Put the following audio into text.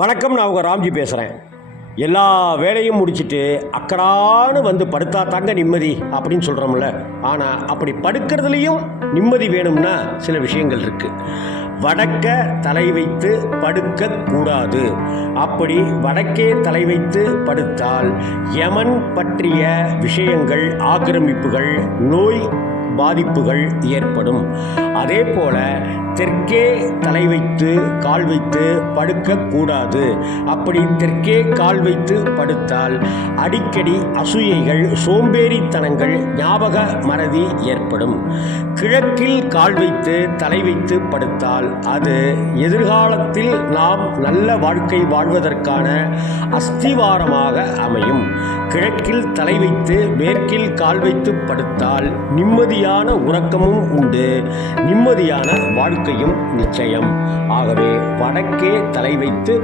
வணக்கம், நான் உங்கள் ராம்ஜி பேசுகிறேன். எல்லா வேலையும் முடிச்சுட்டு அக்கடான்னு வந்து படுத்தா தாங்க நிம்மதி அப்படின்னு சொல்கிறோம்ல. ஆனால் அப்படி படுக்கிறதுலையும் நிம்மதி வேணும்னா சில விஷயங்கள் இருக்குது. வடக்க தலை வைத்து படுக்கக்கூடாது. அப்படி வடக்கே தலை வைத்து படுத்தால் யமன் பற்றிய விஷயங்கள், ஆக்கிரமிப்புகள், நோய் பாதிப்புகள் ஏற்படும். அதே போல தெற்கே தலை வைத்து கால் வைத்து படுக்கக்கூடாது. அப்படி தெற்கே கால் வைத்து படுத்தால் அடிக்கடி அசூயைகள், சோம்பேறித்தனங்கள், ஞாபக மறதி ஏற்படும். கிழக்கில் கால் வைத்து தலை வைத்து படுத்தால் அது எதிர்காலத்தில் நாம் நல்ல வாழ்க்கை வாழ்வதற்கான அஸ்திவாரமாக அமையும். கிழக்கில் தலை வைத்து மேற்கில் கால் வைத்து படுத்தால் நிம்மதியான உறக்கமும் உண்டு, நிம்மதியான வாழ்க்கையும் நிச்சயம். ஆகவே வடக்கே தலை வைத்து